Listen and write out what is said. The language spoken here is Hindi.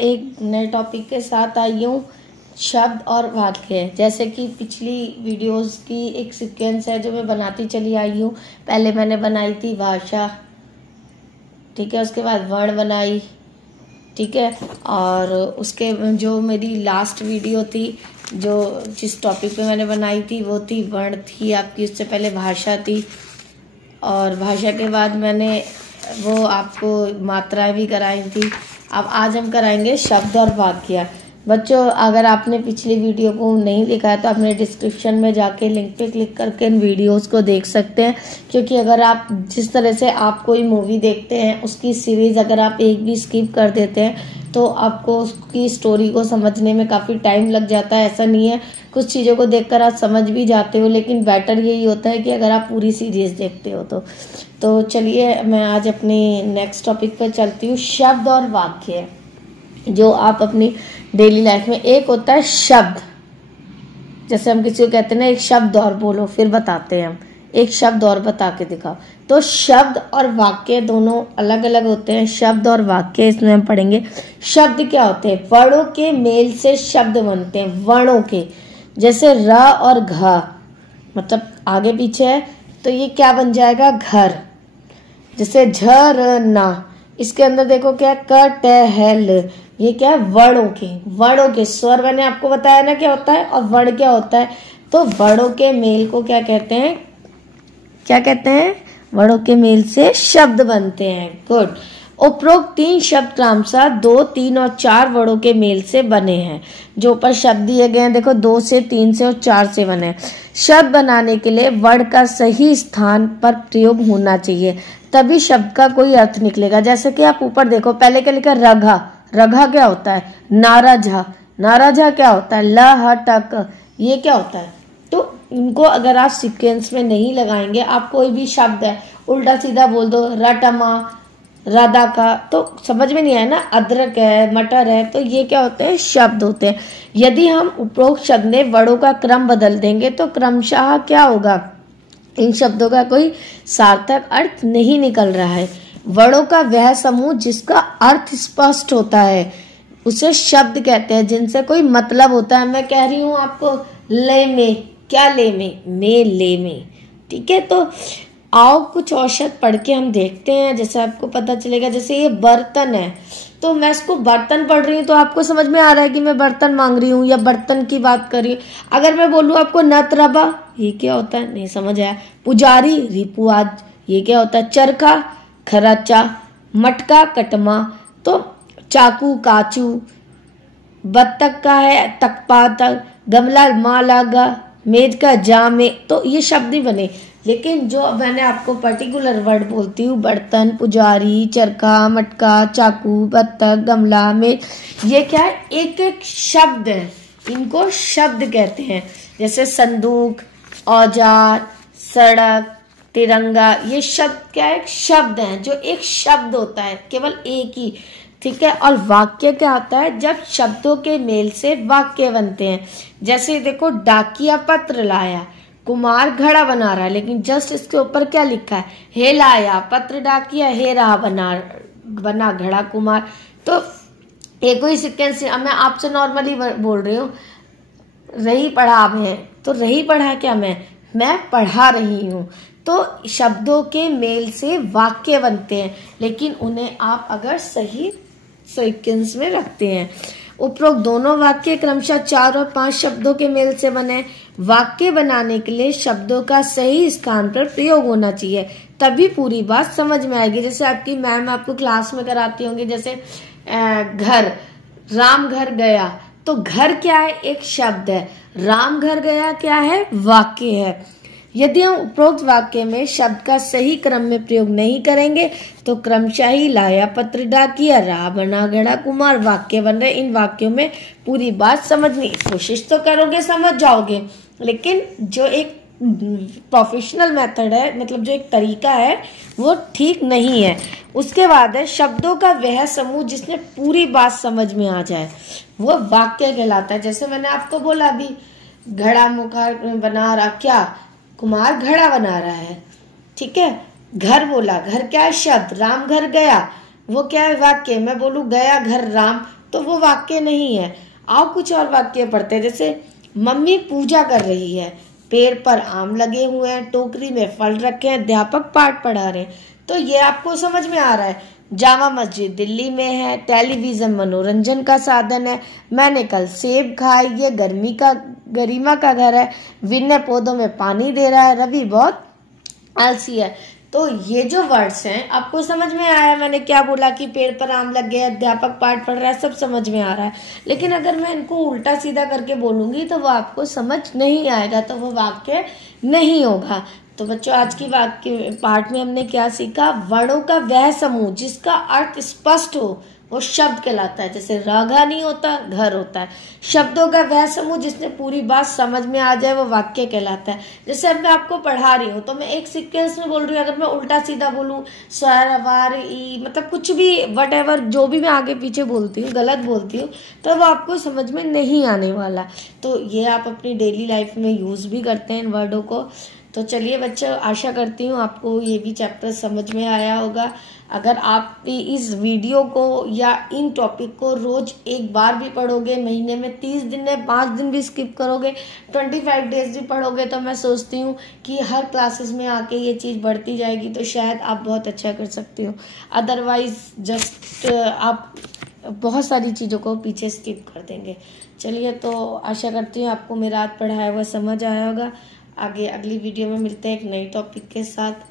एक नए टॉपिक के साथ आई हूँ, शब्द और वाक्य। जैसे कि पिछली वीडियोस की एक सीक्वेंस है जो मैं बनाती चली आई हूँ। पहले मैंने बनाई थी भाषा, ठीक है, उसके बाद वर्ण बनाई, ठीक है, और उसके जो मेरी लास्ट वीडियो थी जो जिस टॉपिक पे मैंने बनाई थी वो थी वर्ण थी आपकी, उससे पहले भाषा थी, और भाषा के बाद मैंने वो आपको मात्राएं भी कराई थी। अब आज हम कराएंगे शब्द और वाक्य। बच्चों, अगर आपने पिछली वीडियो को नहीं देखा है तो आपने डिस्क्रिप्शन में जाके लिंक पे क्लिक करके इन वीडियोस को देख सकते हैं, क्योंकि अगर आप जिस तरह से आप कोई मूवी देखते हैं उसकी सीरीज अगर आप एक भी स्किप कर देते हैं तो आपको उसकी स्टोरी को समझने में काफ़ी टाइम लग जाता है। ऐसा नहीं है, कुछ चीज़ों को देखकर आप समझ भी जाते हो, लेकिन बेटर यही होता है कि अगर आप पूरी सीरीज देखते हो तो चलिए मैं आज अपनी नेक्स्ट टॉपिक पर चलती हूँ, शब्द और वाक्य। जो आप अपनी डेली लाइफ में, एक होता है शब्द, जैसे हम किसी को कहते हैं ना एक शब्द और बोलो, फिर बताते हैं हम एक शब्द और बता के दिखाओ। तो शब्द और वाक्य दोनों अलग अलग होते हैं। शब्द और वाक्य इसमें हम पढ़ेंगे। शब्द क्या होते हैं? वर्णों के मेल से शब्द बनते हैं, वर्णों के, जैसे र और घ, मतलब आगे पीछे है तो ये क्या बन जाएगा? घर। जैसे झर ना, इसके अंदर देखो क्या, क ट है ल, ये क्या है? वर्णों के स्वर मैंने आपको बताया ना क्या होता है, और वर्ण क्या होता है। तो वर्णों के मेल को क्या कहते हैं? क्या कहते हैं? वर्णों के मेल से शब्द बनते हैं। गुड। उपरोक्त 3 शब्द क्रमशः 2, 3 और 4 वर्णों के मेल से बने हैं। जो ऊपर शब्द दिए गए हैं देखो, 2 से, 3 से और 4 से बने हैं। शब्द बनाने के लिए वर्ण का सही स्थान पर प्रयोग होना चाहिए, तभी शब्द का कोई अर्थ निकलेगा। जैसे कि आप ऊपर देखो, पहले क्या लिखा? रघा। रघा क्या होता है? नाराझा। नाराझा क्या होता है? ल ह ट क, ये क्या होता है? तो इनको अगर आप सीक्वेंस में नहीं लगाएंगे, आप कोई भी शब्द है उल्टा सीधा बोल दो, रटमा, राधा का, तो समझ में नहीं आया ना। अदरक है, मटर है, तो ये क्या होते हैं? शब्द होते हैं। यदि हम उपरोक्त शब्द में वर्णों का क्रम बदल देंगे तो क्रमशः क्या होगा? इन शब्दों का कोई सार्थक अर्थ नहीं निकल रहा है। वर्णों का वह समूह जिसका अर्थ स्पष्ट होता है उसे शब्द कहते हैं, जिनसे कोई मतलब होता है। मैं कह रही हूँ आपको, ले में, क्या ले में? में, ले में, ठीक है। तो आओ कुछ औषध पढ़ के हम देखते हैं, जैसे आपको पता चलेगा। जैसे ये बर्तन है, तो मैं इसको बर्तन पढ़ रही हूँ तो आपको समझ में आ रहा है कि मैं बर्तन मांग रही हूँ या बर्तन की बात कर रही हूँ। अगर मैं बोलूँ आपको नतरबा, ये क्या होता है? नहीं समझ आया। पुजारी, रिपुआज, ये क्या होता है? चरखा, खराचा, मटका, कटमा, तो चाकू, काचू, बत्तख का है तकपातक, गमला, मालागा, मेज का जामे, तो ये शब्द ही बने। लेकिन जो मैंने आपको पर्टिकुलर वर्ड बोलती हूँ, बर्तन, पुजारी, चरखा, मटका, चाकू, बत्तख, गमला, मेज, ये क्या है? एक एक शब्द है, इनको शब्द कहते हैं। जैसे संदूक, औजार, सड़क, तिरंगा, ये शब्द क्या है? शब्द हैं, जो एक शब्द होता है, केवल एक ही, ठीक है। और वाक्य क्या होता है? जब शब्दों के मेल से वाक्य बनते हैं। जैसे देखो, डाकिया पत्र लाया, कुमार घड़ा बना रहा है, लेकिन जस्ट इसके ऊपर क्या लिखा है? हे लाया पत्र डाकिया, हे रहा बना घड़ा कुमार। तो एक ही सिक्वेंस। मैं आपसे नॉर्मली बोल रही हूँ, रही पढ़ा मैं, तो रही पढ़ा क्या? मैं पढ़ा रही हूँ। तो शब्दों के मेल से वाक्य बनते हैं, लेकिन उन्हें आप अगर सही सीक्वेंस में रखते हैं। उपरोक्त दोनों वाक्य क्रमशः 4 और 5 शब्दों के मेल से बने। वाक्य बनाने के लिए शब्दों का सही स्थान पर प्रयोग होना चाहिए, तभी पूरी बात समझ में आएगी। जैसे आपकी मैम आपको क्लास में कराती होंगी, जैसे घर, राम घर गया, तो घर क्या है? एक शब्द है। राम घर गया क्या है? वाक्य है। यदि हम उपरोक्त वाक्य में शब्द का सही क्रम में प्रयोग नहीं करेंगे तो क्रमशः ही लाया पत्र डाकिया, रहा बना घड़ा कुमार वाक्य बन रहे। इन वाक्यों में पूरी बात समझने की कोशिश तो करोगे, समझ जाओगे, लेकिन जो एक प्रोफेशनल मेथड है, मतलब जो एक तरीका है, वो ठीक नहीं है। उसके बाद है शब्दों का वह समूह जिसमें पूरी बात समझ में आ जाए, वो वाक्य कहलाता है। जैसे मैंने आपको बोला अभी, घड़ा मुखा बना रहा, क्या? कुमार घड़ा बना रहा है, ठीक है। घर बोला, घर क्या है? शब्द। राम घर गया, वो क्या है? वाक्य। मैं बोलूं गया घर राम, तो वो वाक्य नहीं है। आओ कुछ और वाक्य पढ़ते हैं। जैसे मम्मी पूजा कर रही है, पेड़ पर आम लगे हुए हैं, टोकरी में फल रखे हैं, अध्यापक पाठ पढ़ा रहे हैं। तो ये आपको समझ में आ रहा है। जामा मस्जिद दिल्ली में है, टेलीविजन मनोरंजन का साधन है, मैंने कल सेब खाए, ये गरिमा का घर है, विनय पौधों में पानी दे रहा है, रवि बहुत आलसी है। तो ये जो वर्ड्स हैं आपको समझ में आया मैंने क्या बोला कि पेड़ पर आम लग गया, अध्यापक पाठ पढ़ रहा है, सब समझ में आ रहा है। लेकिन अगर मैं इनको उल्टा सीधा करके बोलूंगी तो वो आपको समझ नहीं आएगा, तो वो वाक्य नहीं होगा। तो बच्चों आज की वाक्य पाठ में हमने क्या सीखा? वर्णों का वह समूह जिसका अर्थ स्पष्ट हो वो शब्द कहलाता है। जैसे रागा नहीं होता, घर होता है। शब्दों का वह समूह जिसने पूरी बात समझ में आ जाए वो वाक्य कहलाता है। जैसे अब मैं आपको पढ़ा रही हूँ तो मैं एक सीक्वेंस में बोल रही हूँ, अगर मैं उल्टा सीधा बोलूँ स्वर वार ई मतलब कुछ भी वट एवर जो भी मैं आगे पीछे बोलती हूँ गलत बोलती हूँ तो वो आपको समझ में नहीं आने वाला। तो ये आप अपनी डेली लाइफ में यूज भी करते हैं इन वर्डों को। तो चलिए बच्चों, आशा करती हूँ आपको ये भी चैप्टर समझ में आया होगा। अगर आप भी इस वीडियो को या इन टॉपिक को रोज एक बार भी पढ़ोगे, महीने में 30 दिन में 5 दिन भी स्किप करोगे, 25 डेज भी पढ़ोगे, तो मैं सोचती हूँ कि हर क्लासेस में आके ये चीज़ बढ़ती जाएगी, तो शायद आप बहुत अच्छा कर सकते हो। अदरवाइज जस्ट आप बहुत सारी चीज़ों को पीछे स्किप कर देंगे। चलिए, तो आशा करती हूँ आपको मेरा आज पढ़ाया हुआ समझ आया होगा। आगे अगली वीडियो में मिलते हैं एक नई टॉपिक के साथ।